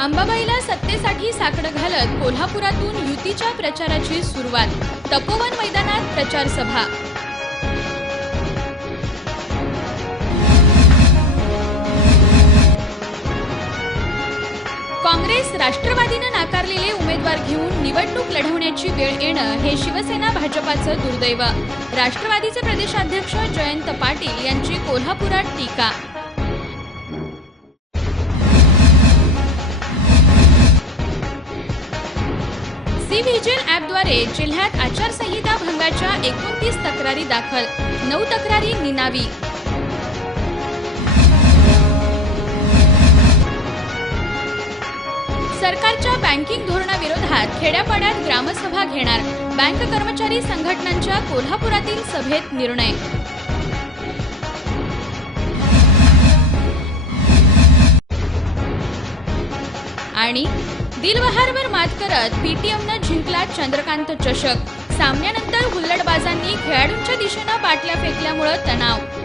अंबाबाईला सत्तेसाठी साकडं घालत कोल्हापुरातून युतीच्या प्रचाराची सुरुवात. तपोवन मैदानात प्रचार सभा. काँग्रेस राष्ट्रवादीनं नाकारलेले उमेदवार घेऊन निवडणूक लढवण्याची वेळ येणं हे शिवसेना भाजपाचं दुर्दैव. राष्ट्रवादीचे प्रदेशाध्यक्ष जयंत पाटील यांची कोल्हापुरात टीका. सी व्हिजिल ॲपद्वारे जिल्ह्यात आचारसंहिता भंगाच्या एकोणतीस तक्रारी दाखल. नऊ तक्रारी निनावी. सरकारच्या बँकिंग धोरणाविरोधात खेड्यापाड्यात ग्रामसभा घेणार. बँक कर्मचारी संघटनांच्या कोल्हापुरातील सभेत निर्णय. आणि दिलबहारवर मात करत पीटीएमनं जिंकला चंद्रकांत चषक. सामन्यानंतर हुल्लडबाजांनी खेळाडूंच्या दिशेनं बाटल्या फेकल्यामुळं तणाव.